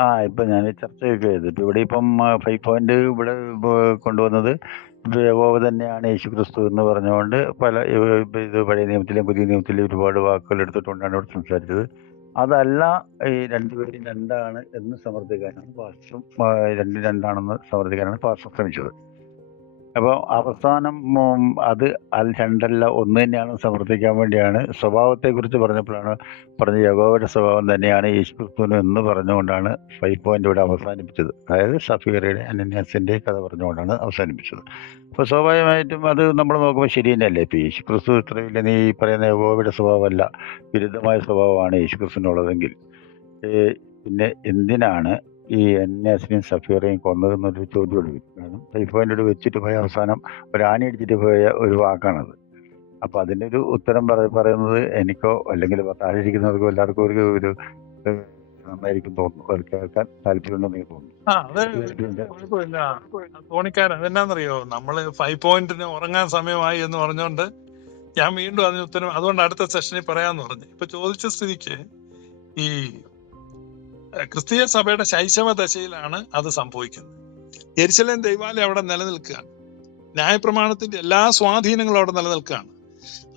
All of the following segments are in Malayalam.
ആ ഇപ്പം ഞാൻ ചർച്ചയൊക്കെ ചെയ്തിട്ട് ഇവിടെ ഇപ്പം ഫൈവ് പോയിന്റ് ഇവിടെ ഇപ്പൊ കൊണ്ടുവന്നത് ഇപ്പൊ യഹോവ തന്നെയാണ് യേശു ക്രിസ്തു എന്ന് പറഞ്ഞുകൊണ്ട് പല ഇത് പഴയ നിയമത്തിലും പുതിയ നിയമത്തിലും ഒരുപാട് വാക്കുകൾ എടുത്തിട്ടുകൊണ്ടാണ് ഇവിടെ സംസാരിച്ചത്. അതല്ല ഈ രണ്ടുപേരും രണ്ടാണ് എന്ന് സമർത്ഥിക്കാനാണ് പാർശ്വം രണ്ട് രണ്ടാണെന്ന് സമർത്ഥിക്കാനാണ് പാർശ്വം ശ്രമിച്ചത്. അപ്പോൾ അവസാനം അത് അൽ രണ്ടല്ല ഒന്ന് തന്നെയാണ് സമർത്ഥിക്കാൻ വേണ്ടിയാണ്. സ്വഭാവത്തെക്കുറിച്ച് പറഞ്ഞപ്പോഴാണ് പറഞ്ഞ യഹോവയുടെ സ്വഭാവം തന്നെയാണ് യേശുക്രിസ്തുവിനും എന്ന് പറഞ്ഞുകൊണ്ടാണ് ഫൈവ് പോയിന്റ് ഇവിടെ അവസാനിപ്പിച്ചത്. അതായത് സഫീറയുടെ അനന്യാസിന്റെ കഥ പറഞ്ഞുകൊണ്ടാണ് അവസാനിപ്പിച്ചത്. അപ്പോൾ സ്വാഭാവികമായിട്ടും അത് നമ്മൾ നോക്കുമ്പോൾ ശരി തന്നെയല്ലേ? ഇപ്പോൾ യേശുക്രിസ്തു ഇത്രയില്ല നീ ഈ പറയുന്ന യഹോവയുടെ സ്വഭാവമല്ല വിരുദ്ധമായ സ്വഭാവമാണ് യേശുക്രിസ്തുവിനുള്ളതെങ്കിൽ പിന്നെ എന്തിനാണ് ഈ അന്യാസിനെയും സഫീറയും കൊന്നതെന്നൊരു ചോദ്യം വരും കാരണം സൈഫോനോട് വെച്ചിട്ട് പോയ അവസാനം ഒരു ആണി അടിച്ചിട്ട് പോയ ഒരു വാക്കാണത്. അപ്പോൾ അതിന്റെ ഒരു ഉത്തരം പറ- പറയുന്നത് എനിക്കോ അല്ലെങ്കിൽ താഴെയിരിക്കുന്നവർക്കോ എല്ലാവർക്കും ഒരു ഒരു നന്നായിരിക്കും തോന്നുന്നു. കേൾക്കാൻ താല്പര്യമുണ്ടെന്ന് തോന്നുന്നു. തോണിക്കാരൻ അതെന്നാന്നറിയോ? നമ്മൾ ഫൈവ് പോയിന്റിന് ഉറങ്ങാൻ സമയമായി എന്ന് പറഞ്ഞുകൊണ്ട് ഞാൻ വീണ്ടും അതിന് ഉത്തരം അതുകൊണ്ട് അടുത്ത സെഷനിൽ പറയാന്ന് പറഞ്ഞു. ഇപ്പൊ ചോദിച്ച സ്ഥിതിക്ക് ഈ ക്രിസ്തീയ സഭയുടെ ശൈശവ ദശയിലാണ് അത് സംഭവിക്കുന്നത്. എരിശലേം ദൈവാലയം അവിടെ നിലനിൽക്കുകയാണ്. ന്യായപ്രമാണത്തിന്റെ എല്ലാ സ്വാധീനങ്ങളും അവിടെ നിലനിൽക്കുകയാണ്.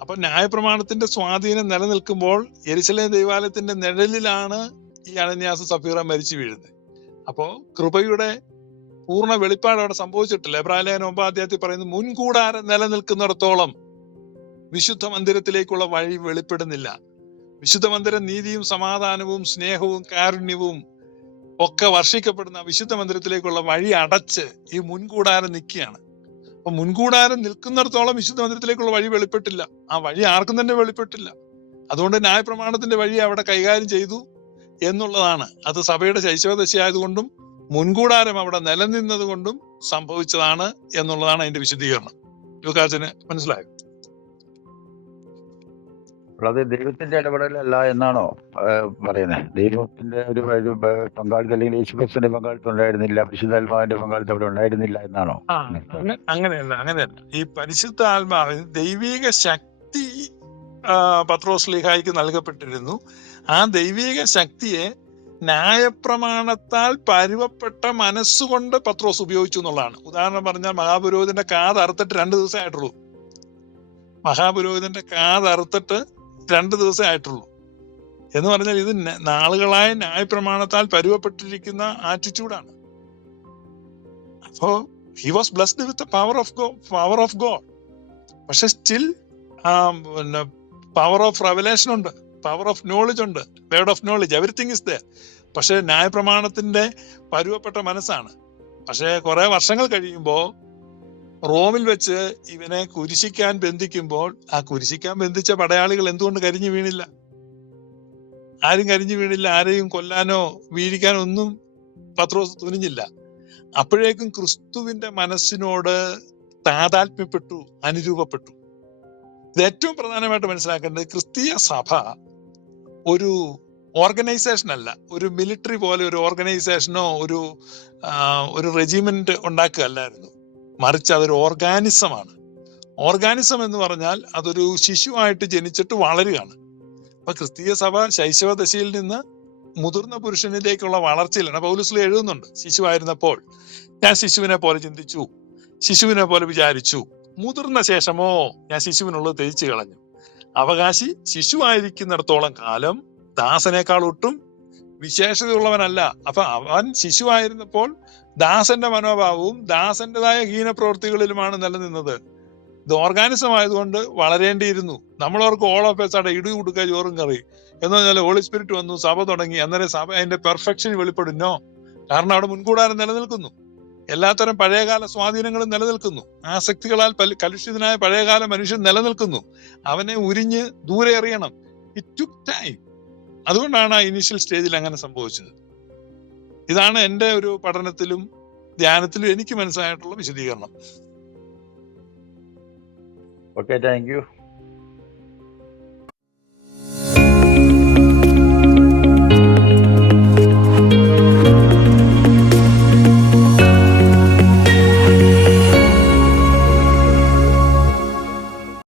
അപ്പൊ ന്യായപ്രമാണത്തിന്റെ സ്വാധീനം നിലനിൽക്കുമ്പോൾ എരിശലേം ദൈവാലയത്തിന്റെ നിഴലിലാണ് ഈ അനന്യാസ സഫീറ മരിച്ചു വീഴുന്നത്. അപ്പോ കൃപയുടെ പൂർണ വെളിപ്പാട് അവിടെ സംഭവിച്ചിട്ടില്ല. എബ്രാഹിലേഖനം ഒമ്പാദ്യാത്തി പറയുന്നത് മുൻകൂടാരം നിലനിൽക്കുന്നിടത്തോളം വിശുദ്ധ മന്ദിരത്തിലേക്കുള്ള വഴി വെളിപ്പെടുന്നില്ല. വിശുദ്ധ മന്ദിരം നീതിയും സമാധാനവും സ്നേഹവും കാരുണ്യവും ഒക്കെ വർഷിക്കപ്പെടുന്ന വിശുദ്ധ മന്ദിരത്തിലേക്കുള്ള വഴി അടച്ച് ഈ മുൻകൂടാരം നിൽക്കുകയാണ്. അപ്പൊ മുൻകൂടാരം നിൽക്കുന്നിടത്തോളം വിശുദ്ധ മന്ദിരത്തിലേക്കുള്ള വഴി വെളിപ്പെട്ടില്ല. ആ വഴി ആർക്കും തന്നെ വെളിപ്പെട്ടില്ല. അതുകൊണ്ട് ന്യായപ്രമാണത്തിന്റെ വഴി അവിടെ കൈകാര്യം ചെയ്തു എന്നുള്ളതാണ്. അത് സഭയുടെ ശൈശവദശയായതുകൊണ്ടും മുൻകൂടാരം അവിടെ നിലനിന്നതുകൊണ്ടും സംഭവിച്ചതാണ് എന്നുള്ളതാണ് അതിന്റെ വിശദീകരണം. ലൂക്കാച്ചന് മനസ്സിലായോ? അപ്പോൾ അത് ദൈവത്തിന്റെ ഇടപെടലല്ല എന്നാണോ പറയുന്നത് ദൈവത്തിന്റെ ഒരു പങ്കാളിത്തം അല്ലെങ്കിൽ യേശുക്രിസ്തുവിന്റെ പങ്കാളിത്തം ഉണ്ടായിരുന്നില്ല പരിശുദ്ധാത്മാവിന്റെ പങ്കാളിത്തം അവിടെ ഉണ്ടായിരുന്നില്ല എന്നാണോ? അങ്ങനെയല്ല അങ്ങനെയല്ല. ഈ പരിശുദ്ധ ആത്മാവ് ദൈവിക ശക്തി പത്രോസ് ലിഹായിക്ക് നൽകപ്പെട്ടിരുന്നു. ആ ദൈവിക ശക്തിയെ ന്യായപ്രമാണത്താൽ പരുവപ്പെട്ട മനസ്സുകൊണ്ട് പത്രോസ് ഉപയോഗിച്ചു എന്നുള്ളതാണ്. ഉദാഹരണം പറഞ്ഞാൽ മഹാപുരോഹിതന്റെ കാത് അറുത്തിട്ട് രണ്ട് ദിവസമായിട്ടുള്ളൂ മഹാപുരോഹിതന്റെ കാത് അറുത്തിട്ട് രണ്ട് ദിവസമേ ആയിട്ടുള്ളൂ. എന്ന് പറഞ്ഞാൽ ഇത് നാളുകളായ ന്യായപ്രമാണത്താൽ പരുവപ്പെട്ടിരിക്കുന്ന ആറ്റിറ്റ്യൂഡാണ് അപ്പോ he was blessed with power of go power of god പക്ഷെ സ്റ്റിൽ പിന്നെ പവർ ഓഫ് റവലേഷൻ ഉണ്ട്. പവർ ഓഫ് നോളജ് ഉണ്ട്. Word of knowledge everything is the പക്ഷെ ന്യായപ്രമാണത്തിന്റെ പരുവപ്പെട്ട മനസ്സാണ്. പക്ഷെ കുറെ വർഷങ്ങൾ കഴിയുമ്പോൾ റോമിൽ വെച്ച് ഇവനെ കുരിശിക്കാൻ ബന്ധിക്കുമ്പോൾ ആ കുരിശിക്കാൻ ബന്ധിച്ച പടയാളികൾ എന്തുകൊണ്ട് കരിഞ്ഞു വീണില്ല? ആരും കരിഞ്ഞു വീണില്ല. ആരെയും കൊല്ലാനോ വീഴിക്കാനോ ഒന്നും പത്രോസ് തുനിഞ്ഞില്ല. അപ്പോഴേക്കും ക്രിസ്തുവിന്റെ മനസ്സിനോട് താതാത്മ്യപ്പെട്ടു അനുരൂപപ്പെട്ടു. ഇത് ഏറ്റവും പ്രധാനമായിട്ട് മനസ്സിലാക്കേണ്ടത് ക്രിസ്തീയ സഭ ഒരു ഓർഗനൈസേഷൻ അല്ല. ഒരു മിലിറ്ററി പോലെ ഒരു ഓർഗനൈസേഷനോ ഒരു ഒരു റെജിമെന്റ് ഉണ്ടാക്കുകയല്ലായിരുന്നു മറിച്ച് അതൊരു ഓർഗാനിസമാണ്. ഓർഗാനിസം എന്ന് പറഞ്ഞാൽ അതൊരു ശിശുവായിട്ട് ജനിച്ചിട്ട് വളരുകയാണ്. അപ്പൊ ക്രിസ്തീയ സഭ ശൈശവ ദശയിൽ നിന്ന് മുതിർന്ന പുരുഷനിലേക്കുള്ള വളർച്ചയിലാണ്. പൗലുസ്ലി എഴുതുന്നുണ്ട് ശിശുവായിരുന്നപ്പോൾ ഞാൻ ശിശുവിനെ പോലെ ചിന്തിച്ചു ശിശുവിനെ പോലെ വിചാരിച്ചു. മുതിർന്ന ശേഷമോ ഞാൻ ശിശുവിനുള്ളത് തിരിച്ചു കളഞ്ഞു. അവകാശി ശിശുവായിരിക്കുന്നിടത്തോളം കാലം ദാസനേക്കാൾ ഒട്ടും വിശേഷതയുള്ളവനല്ല. അപ്പൊ അവൻ ശിശുവായിരുന്നപ്പോൾ ദാസന്റെ മനോഭാവവും ദാസന്റേതായ ഹീനപ്രവൃത്തികളിലുമാണ് നിലനിന്നത്. ഇത് ഓർഗാനിസം ആയതുകൊണ്ട് വളരേണ്ടിയിരുന്നു. നമ്മളവർക്ക് ഓൾ ഓഫ് എസാടെ ഇടി കൊടുക്കുക ചോറും കറി എന്ന് പറഞ്ഞാൽ ഹോളി സ്പിരിറ്റ് വന്നു സഭ തുടങ്ങി. അന്നേരം സഭ അതിന്റെ പെർഫെക്ഷൻ വെളിപ്പെടുന്നോ കാരണം അവിടെ മുൻകൂടാരം നിലനിൽക്കുന്നു. എല്ലാത്തരം പഴയകാല സ്വാധീനങ്ങളും നിലനിൽക്കുന്നു. ആസക്തികളാൽ പല- കലുഷിതനായ പഴയകാല മനുഷ്യൻ നിലനിൽക്കുന്നു. അവനെ ഉരിഞ്ഞ് ദൂരെ എറിയണം. ഇറ്റ് ടൈം അതുകൊണ്ടാണ് ആ ഇനീഷ്യൽ സ്റ്റേജിൽ അങ്ങനെ സംഭവിച്ചത്. ഇതാണ് എന്റെ ഒരു പഠനത്തിലും ധ്യാനത്തിലും എനിക്ക് മനസ്സിലായിട്ടുള്ള വിശദീകരണം. Okay thank you